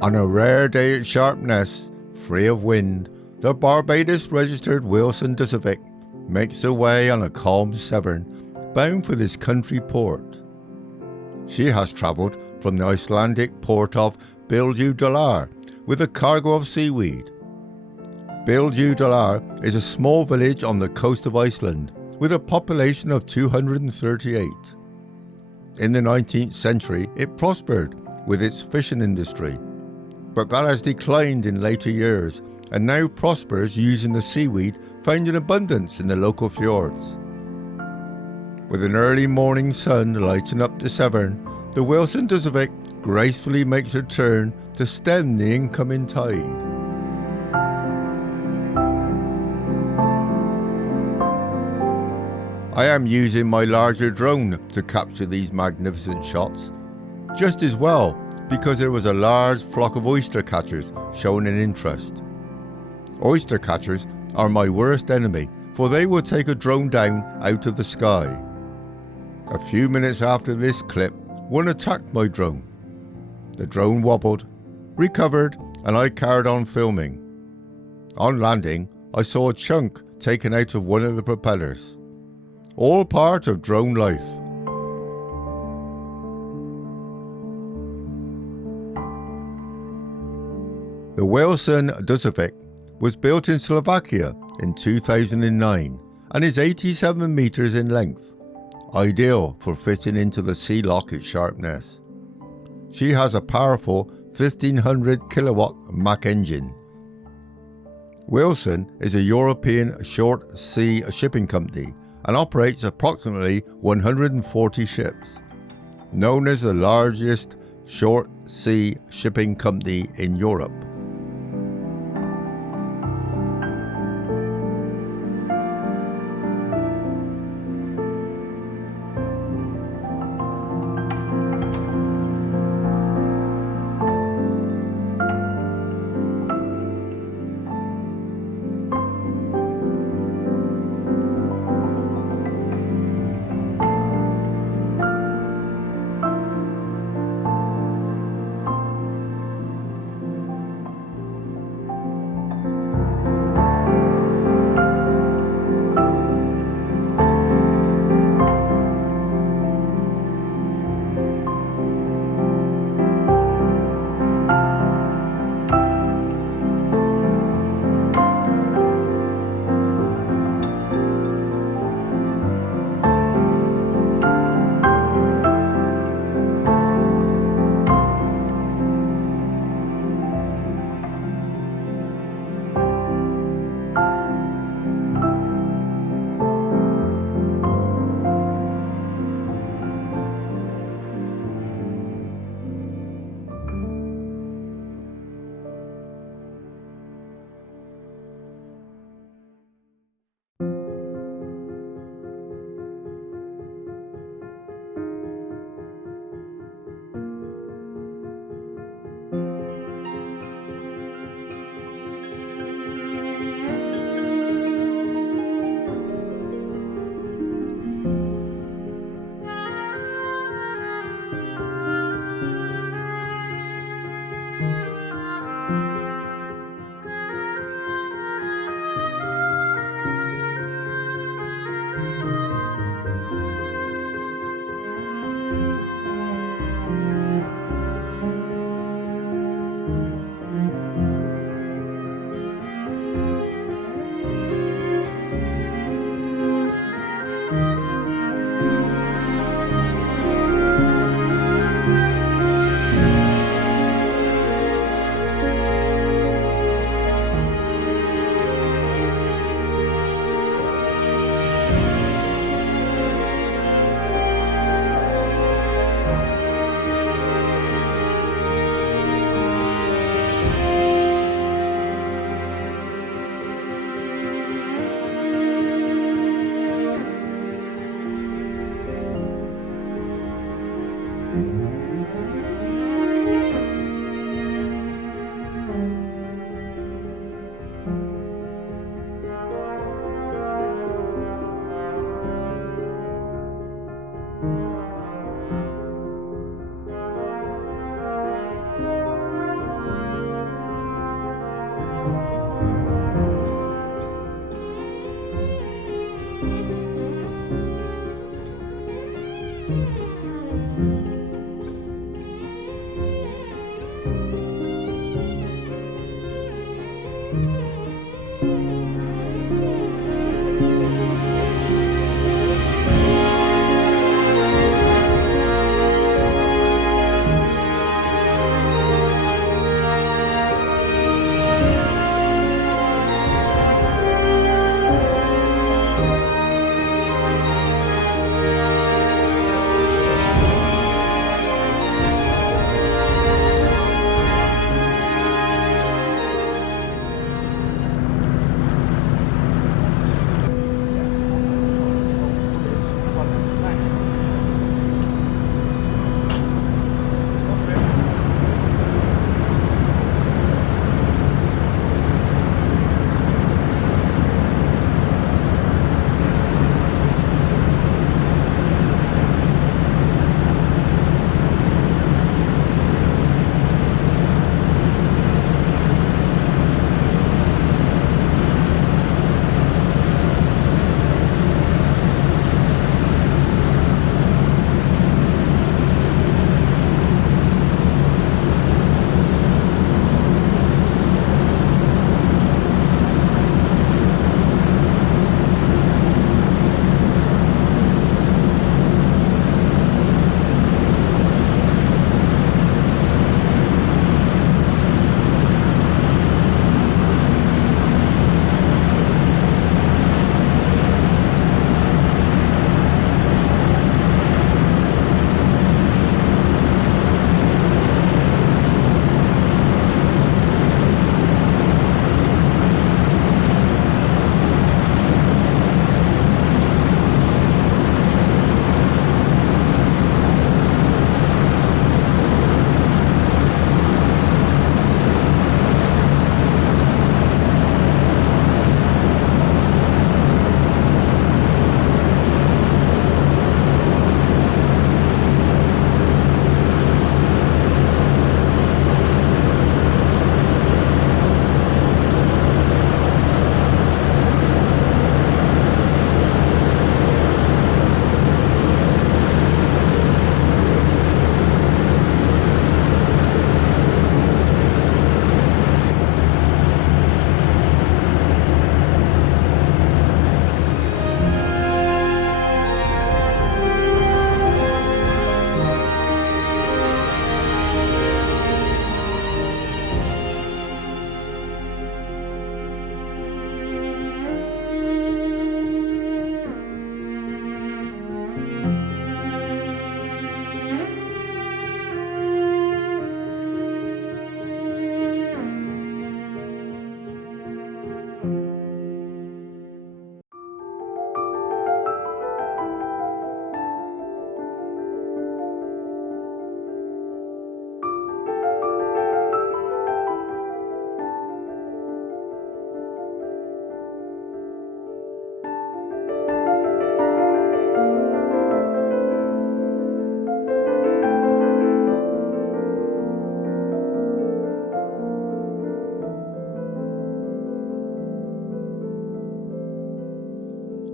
On a rare day at Sharpness, free of wind, the Barbados-registered Wilson Dusavik makes her way on a calm Severn, bound for this country port. She has travelled from the Icelandic port of Biljudalar with a cargo of seaweed. Biljudalar is a small village on the coast of Iceland with a population of 238. In the 19th century, it prospered with its fishing industry, but that has declined in later years and now prospers using the seaweed found in abundance in the local fjords. With an early morning sun lighting up the Severn, the Wilson Dusavik gracefully makes her turn to stem the incoming tide. I am using my larger drone to capture these magnificent shots, just as well because there was a large flock of oyster catchers showing an interest. Oyster catchers are my worst enemy, for they will take a drone down out of the sky. A few minutes after this clip, one attacked my drone. The drone wobbled, recovered, and I carried on filming. On landing, I saw a chunk taken out of one of the propellers. All part of drone life. The Wilson Dusavik was built in Slovakia in 2009 and is 87 metres in length, ideal for fitting into the sea lock at Sharpness. She has a powerful 1500 kilowatt Mach engine. Wilson is a European short sea shipping company and operates approximately 140 ships, known as the largest short sea shipping company in Europe.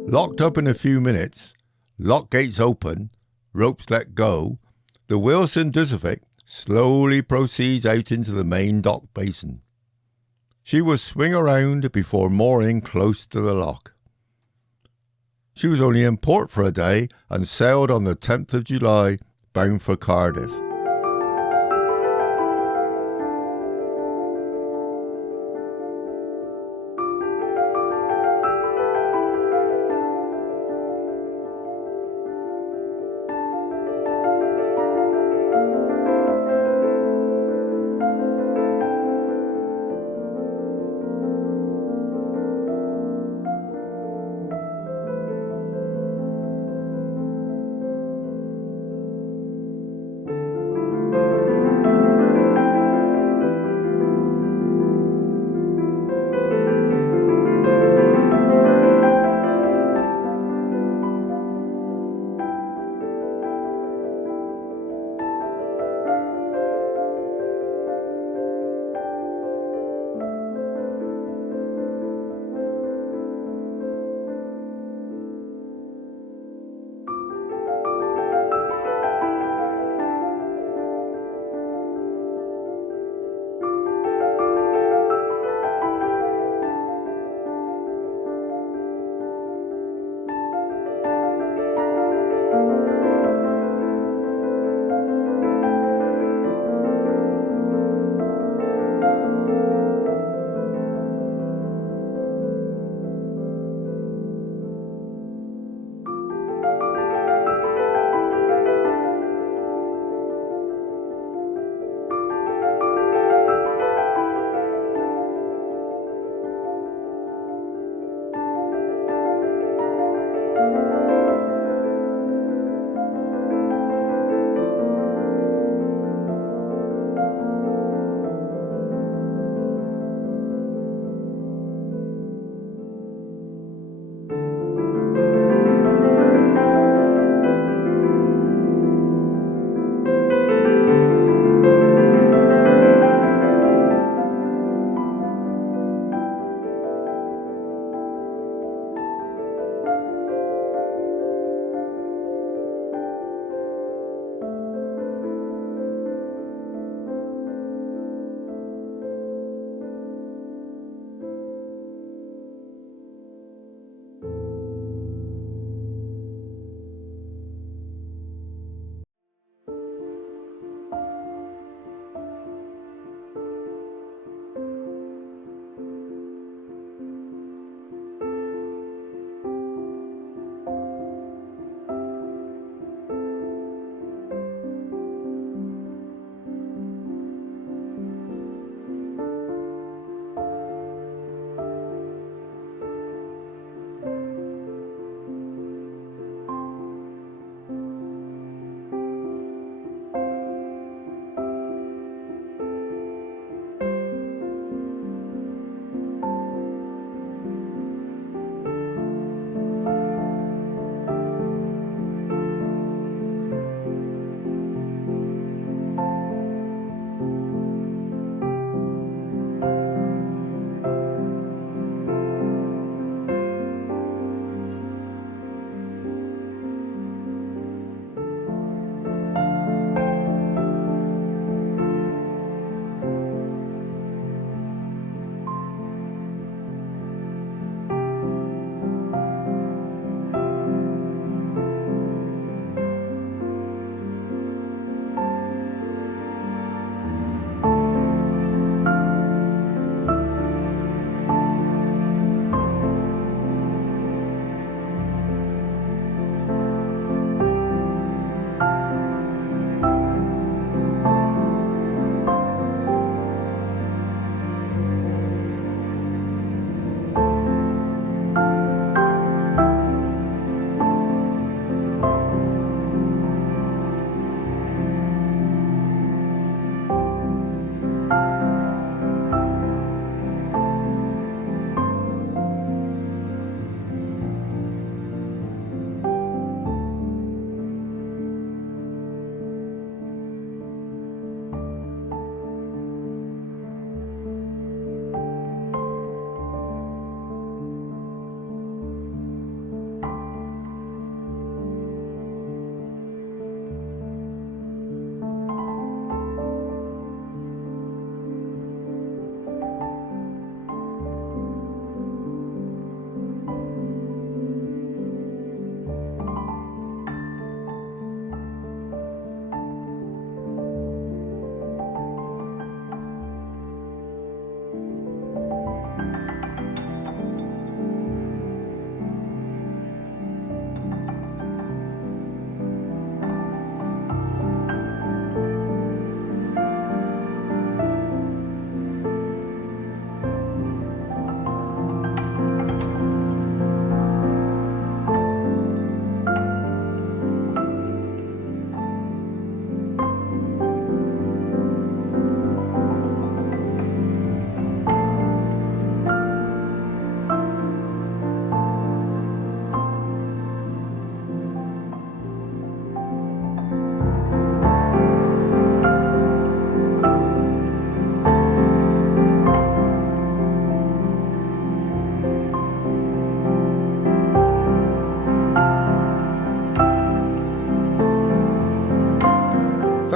Locked up in a few minutes, lock gates open, ropes let go, the Wilson Dusavik slowly proceeds out into the main dock basin. She will swing around before mooring close to the lock. She was only in port for a day and sailed on the 10th of July, bound for Cardiff.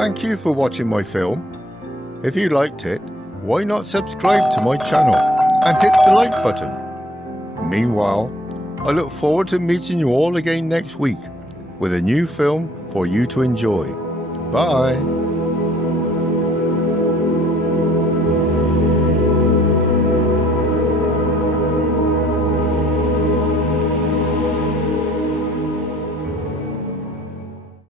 thank you for watching my film. If you liked it, why not subscribe to my channel and hit the like button? Meanwhile, I look forward to meeting you all again next week with a new film for you to enjoy. Bye.